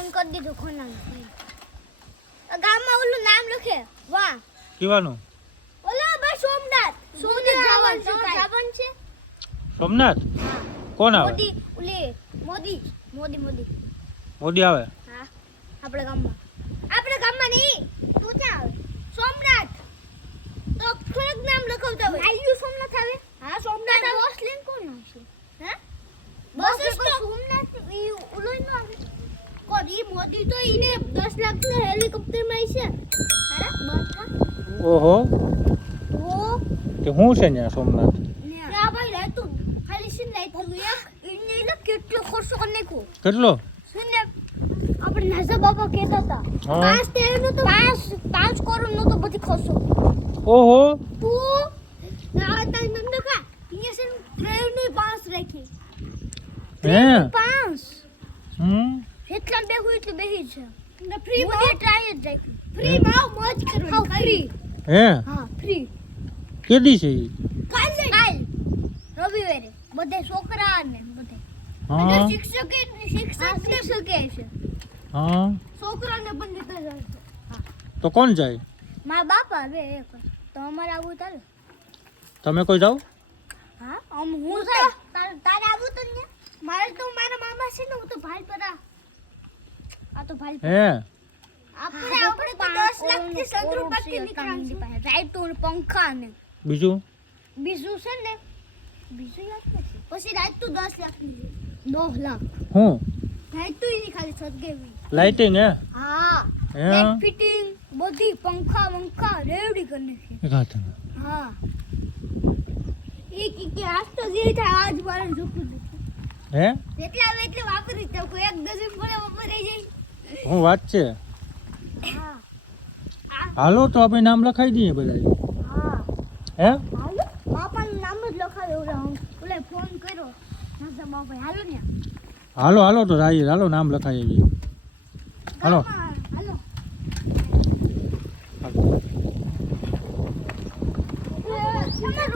Phone કરી દીધો ખોનાનો ગામમાં ઓલું નામ લખે વાહ કેવાનું ઓલો ભાઈ સોમનાથ જવાનું છે સોમનાથ કોણ આવે મોદી ઓલી મોદી મોદી આવે હા આપણે ગામમાં નહીં તું ક્યાં આવે સોમનાથ તો થોડુંક નામ લખાવતા હોય આયુ સોમનાથ આવે હા સોમનાથ આવે બસ લઈને કોણ આવશે હે બસ તો સોમનાથ ઈ ઓલો નો આવે કોડી મોદી તો ઈને 10 લાખ નો હેલિકોપ્ટર માં છે અરે બસ ઓહો ઓ તે હું છે ને સોમનાથ ના ભાઈ લે તું ખાલી સિન લઈ તું એક ઈને લે કેટલો ખર્ચો કરી નાખ્યો કેટલો સુને આપણે નાઝા બાબા કહેતા હતા હા. 5 તેર નો તો 5 કરોડ નો તો બધી ખર્ચો ઓહો તું ના તાઈ નંદ કા ઈને છે ટ્રેન ની 5 રાખી હે 5 એટલા બે હોય એટલે બેહી છે ને ફ્રી માં ટ્રાય જ રાખી ફ્રી માં મોજ કરવાની ફ્રી હે હા ફ્રી કેદી છે ઈ? કાલ રવિવારે બધે છોકરા ને બધે હા અને શિક્ષક ને શકે છે હા છોકરાને પણ લેતા જાય તો કોણ જાય મારા બાપા બે એક તો અમારે આવું ચાલે તમે કોઈ જાવ હા હું તારે આવું તો ને મારે તો મારા મામા છે ને હું તો ભાઈ પર આ તો ભાઈ હે આપણે તો 10 લાખ થી 100 રૂપિયા નીકળાંગી પાસે રાઈટ ટુ પંખા ને બીજું છે ને બીજું યાદ નથી પછી રાઈટ ટુ 10 લાખ ની 10 લાખ હું રાઈટ ટુ એની ખાલી સદગેવી લાઇટિંગ હે હા હે લાઈટ ફિટિંગ બધી પંખા રેડી કરી નાખી ગાત હા એક આજ તો જે થાય આજ મારે જોતું નથી હે એટલે વાપરી તો કોઈ એક ડઝન પડે વાપરી જાય હું વાત છે હા હાલો તો આપણે નામ લખાઈ દઈએ બધા હા હે હાલો બાપાનું નામ જ લખાવ્યો ઓલે ફોન કર્યો નાસા બાપા હાલો ને હાલો તો રાઈ હાલો નામ લખાઈ દઈએ હાલો હાલો